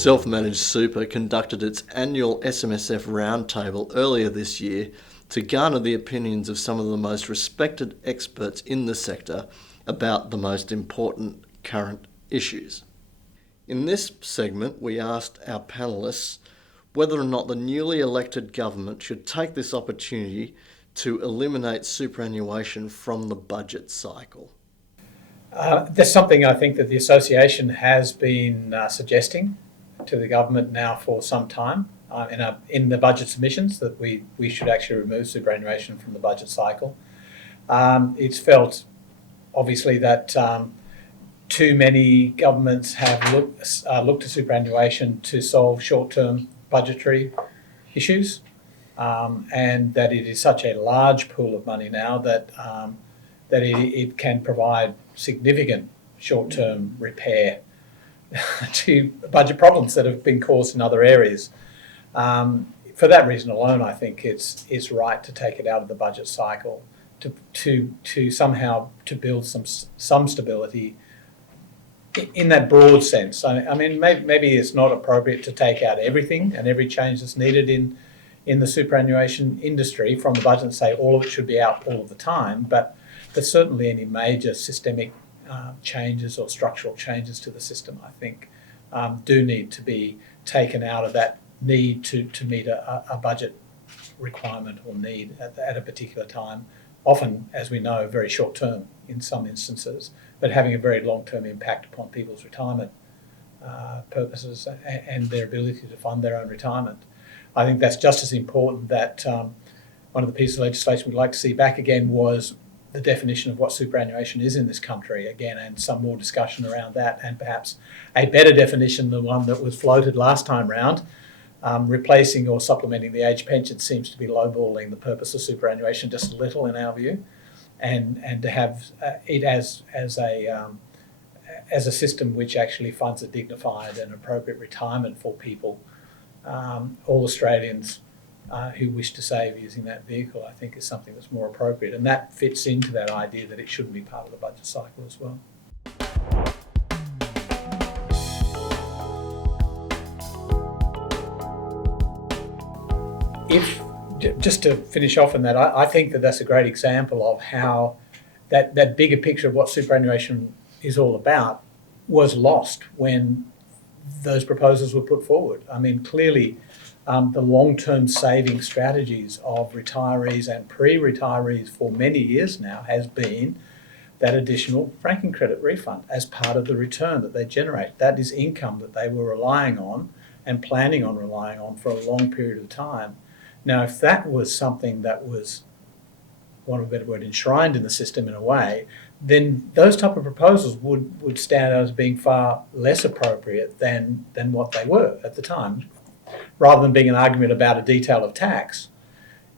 Self-Managed Super conducted its annual SMSF Roundtable earlier this year to garner the opinions of some of the most respected experts in the sector about the most important current issues. In this segment, we asked our panellists whether or not the newly elected government should take this opportunity to eliminate superannuation from the budget cycle. That's something I think that the Association has been suggesting to the government now for some time in the budget submissions, that we should actually remove superannuation from the budget cycle. It's felt obviously that too many governments have looked to superannuation to solve short-term budgetary issues, and that it is such a large pool of money now that it can provide significant short-term repair to budget problems that have been caused in other areas. For that reason alone, I think it's right to take it out of the budget cycle to somehow to build some stability in that broad sense. I mean, maybe it's not appropriate to take out everything and every change that's needed in the superannuation industry from the budget and say all of it should be out all of the time, but certainly any major systemic changes or structural changes to the system, I think, do need to be taken out of that need to meet a budget requirement or need at a particular time, often, as we know, very short term in some instances, but having a very long-term impact upon people's retirement purposes and their ability to fund their own retirement. I think that's just as important. That one of the pieces of legislation we'd like to see back again was the definition of what superannuation is in this country again, and some more discussion around that, and perhaps a better definition than the one that was floated last time round. Replacing or supplementing the age pension seems to be lowballing the purpose of superannuation just a little in our view, and to have it as a system which actually funds a dignified and appropriate retirement for people, all Australians who wish to save using that vehicle, I think is something that's more appropriate, and that fits into that idea that it shouldn't be part of the budget cycle as well. Just to finish off on that, I think that that's a great example of how that bigger picture of what superannuation is all about was lost when those proposals were put forward. I mean, clearly, the long-term saving strategies of retirees and pre-retirees for many years now has been that additional franking credit refund as part of the return that they generate. That is income that they were relying on and planning on relying on for a long period of time. Now, if that was something that was, for want of a better word, enshrined in the system in a way, then those type of proposals would stand out as being far less appropriate than what they were at the time. Rather than being an argument about a detail of tax,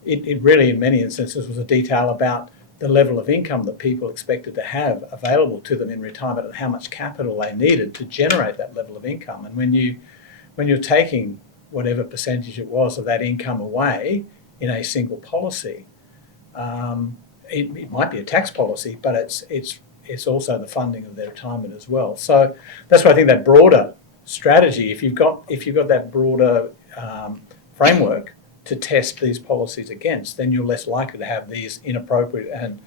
it really, in many instances, was a detail about the level of income that people expected to have available to them in retirement and how much capital they needed to generate that level of income. And when you're taking whatever percentage it was of that income away in a single policy, it might be a tax policy, but it's also the funding of their retirement as well. So that's why I think that broader strategy, if you've got that broader framework to test these policies against, then you're less likely to have these inappropriate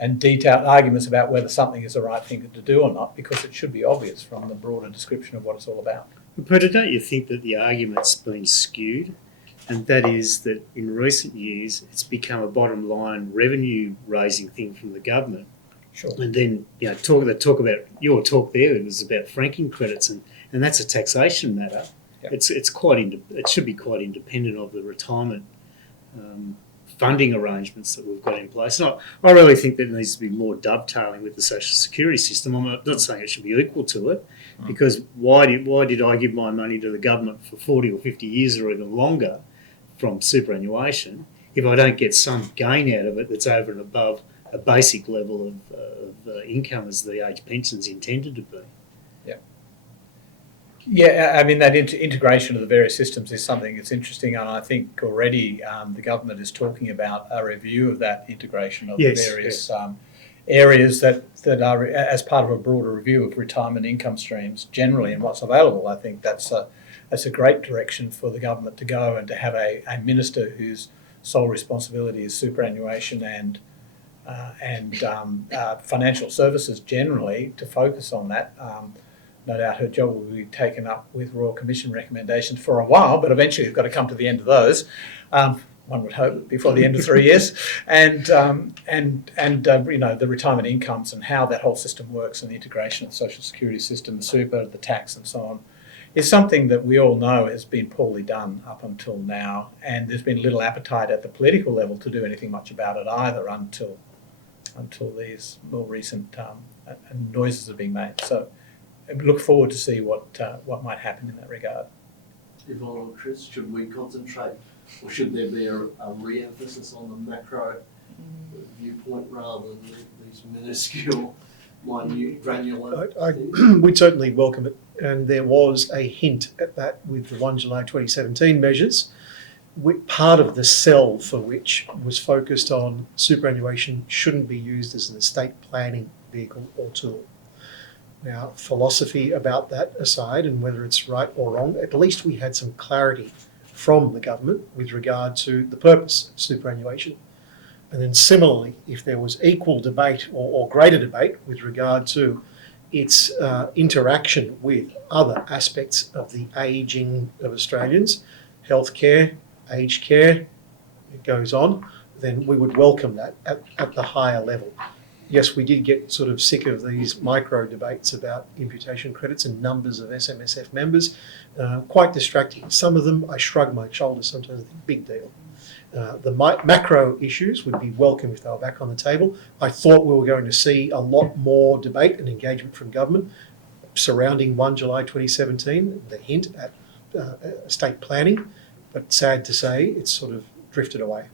and detailed arguments about whether something is the right thing to do or not, because it should be obvious from the broader description of what it's all about. But don't you think that the argument's been skewed? And that is that in recent years it's become a bottom line revenue raising thing from the government. Sure. And then talk about your talk there, it was about franking credits, and that's a taxation matter. Yep. It should be quite independent of the retirement funding arrangements that we've got in place. And I really think that there needs to be more dovetailing with the social security system. I'm not saying it should be equal to it, because why did I give my money to the government for 40 or 50 years or even longer from superannuation if I don't get some gain out of it that's over and above a basic level of income as the age pension's intended to be? Yeah, I mean, that integration of the various systems is something that's interesting, and I think already the government is talking about a review of that integration of the various areas that are as part of a broader review of retirement income streams generally and what's available. I think that's that's a great direction for the government to go, and to have a minister whose sole responsibility is superannuation and financial services generally, to focus on that. No doubt her job will be taken up with Royal Commission recommendations for a while, but eventually you've got to come to the end of those. One would hope before the end of 3 years, and the retirement incomes and how that whole system works, and the integration of the social security system, the super, the tax, and so on, is something that we all know has been poorly done up until now, and there's been little appetite at the political level to do anything much about it either until these more recent noises are being made. So I look forward to see what might happen in that regard. Yvonne or Chris, should we concentrate, or should there be a re-emphasis on the macro viewpoint rather than these minuscule, minute, granular things? We'd certainly welcome it, and there was a hint at that with the 1 July 2017 measures. Part of the sell for which was focused on superannuation shouldn't be used as an estate planning vehicle or tool. Now, philosophy about that aside, and whether it's right or wrong, at least we had some clarity from the government with regard to the purpose of superannuation. And then similarly, if there was equal debate or greater debate with regard to its interaction with other aspects of the ageing of Australians, healthcare, aged care, it goes on, then we would welcome that at the higher level. Yes, we did get sort of sick of these micro debates about imputation credits and numbers of SMSF members. Quite distracting. Some of them, I shrug my shoulders sometimes, I think, big deal. The macro issues would be welcome if they were back on the table. I thought we were going to see a lot more debate and engagement from government surrounding 1 July 2017, the hint at estate planning, but sad to say it's sort of drifted away.